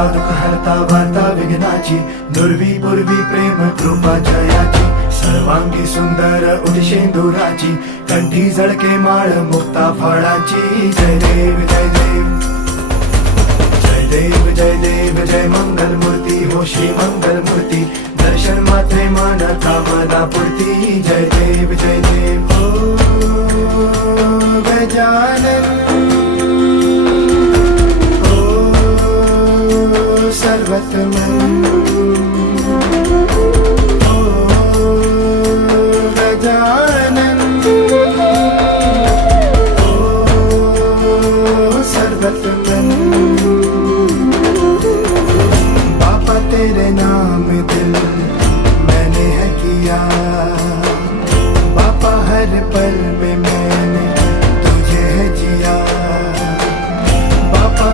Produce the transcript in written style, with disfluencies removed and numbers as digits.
हरता दुःख हरता वार्ता विघ्नाची, दुर्वी पूर्वी प्रेम कृपा जयाची, सर्वांगी सुंदर उदिशेंदुराची, कंठी झळके माळ मुक्ता फळाची. जय देव जय देव जय देव जय देव जय मंगल मूर्ती हो श्री मंगल मूर्ती, दर्शन मात्रे मन कामना पूर्ती. जय देव जय देव हो गजानन हो सर्वतमन हो गजानन हो सर्वतमन. बाबा तेरे नाम दिल मैंने है किया, बाबा हर पल में